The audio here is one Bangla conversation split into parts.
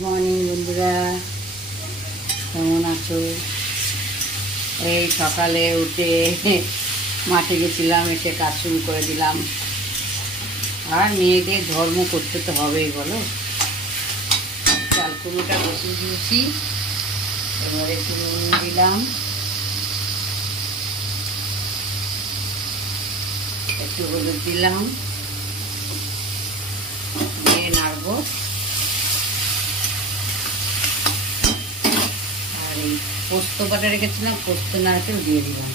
মর্নিং বন্ধুরা, কেমন আছো? এই সকালে উঠে মাঠে গেছিলাম, এসে কাজ শুরু করে দিলাম। আর মেয়েদের ধর্ম করতে তো হবেই, বলো। চাল কুমড়োটা বসিয়ে দিয়েছি, এবারে একটু নুন দিলাম, একটু হলুদ দিলাম, দিয়ে নাড়বো। আর এই পোস্ত বাটা রেখেছিলাম, পোস্ত নারকেল দিয়ে দিলাম।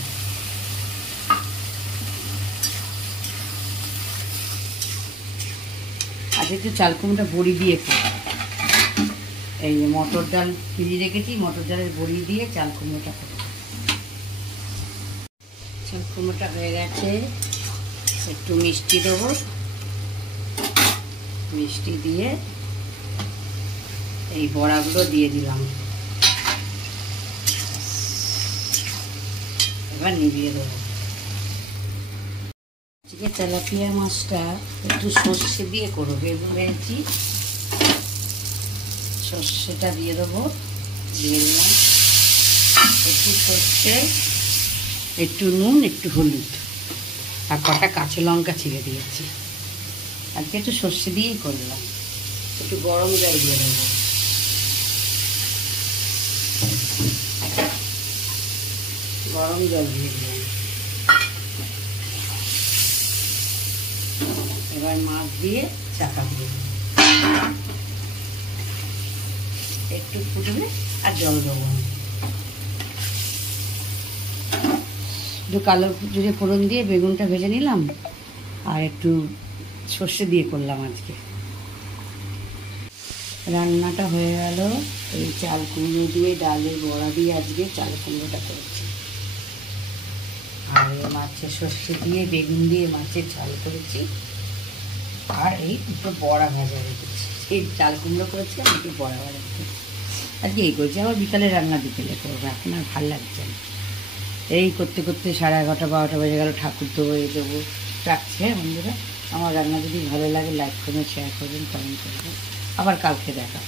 আজকে একটু চাল কুমড়োটা বড়ি দিয়ে খাবো। এই যে মটর ডাল ভিজিয়ে রেখেছি, মটর ডালের বড়ি দিয়ে চাল কুমড়োটা খাবো। চাল কুমড়োটা হয়ে গেছে, একটু মিষ্টি দেবো। মিষ্টি দিয়ে এই বড়াগুলো দিয়ে দিলাম। এবার নিভিয়ে দেবো। আজকে তেলাপিয়া মাছটা একটু সর্ষে দিয়ে করবো, ভেবেছি। সর্ষেটা দিয়ে দেবো, দিয়ে দিলাম একটু সর্ষে, একটু নুন, একটু হলুদ, আর কটা কাঁচা লঙ্কা ছিঁড়ে দিয়েছি। আজকে একটু সর্ষে দিয়েই করলাম। একটু গরম জল দিয়ে দেবো। গরম জল দিয়ে দিলাম। এবার মাছ দিয়ে চাপা দিয়ে একটু ফুটবে আর জল দেবো। একটু কালো জিরে ফোড়ন দিয়ে বেগুনটা ভেজে নিলাম, আর একটু সর্ষে দিয়ে করলাম আজকে। রান্নাটা হয়ে গেল। এই চাল কুমড়ো দিয়ে ডালের বড়া দিয়ে আজকে চাল কুমড়োটা করেছি। আর এই মাছের সর্ষে দিয়ে বেগুন দিয়ে মাছের ঝাল করেছি। আর এই দুটো বড়া ভাজা রেখেছি। এই চাল কুমড়ো করেছি, আর একটু বড়া ভাজা রেখেছি। আজকে এই করছি। আবার বিকালে রান্না বিকেলে করবো, এখন আর ভালো লাগছে না। এই করতে করতে 11:30 12টা বেজে গেল। ঠাকুর দেবো, এই দেবো। রাখছি। হ্যাঁ বন্ধুরা, আমার রান্না যদি ভালো লাগে লাইক করবেন, শেয়ার করবেন, কমেন্ট করবেন। আবার কালকে দেখা।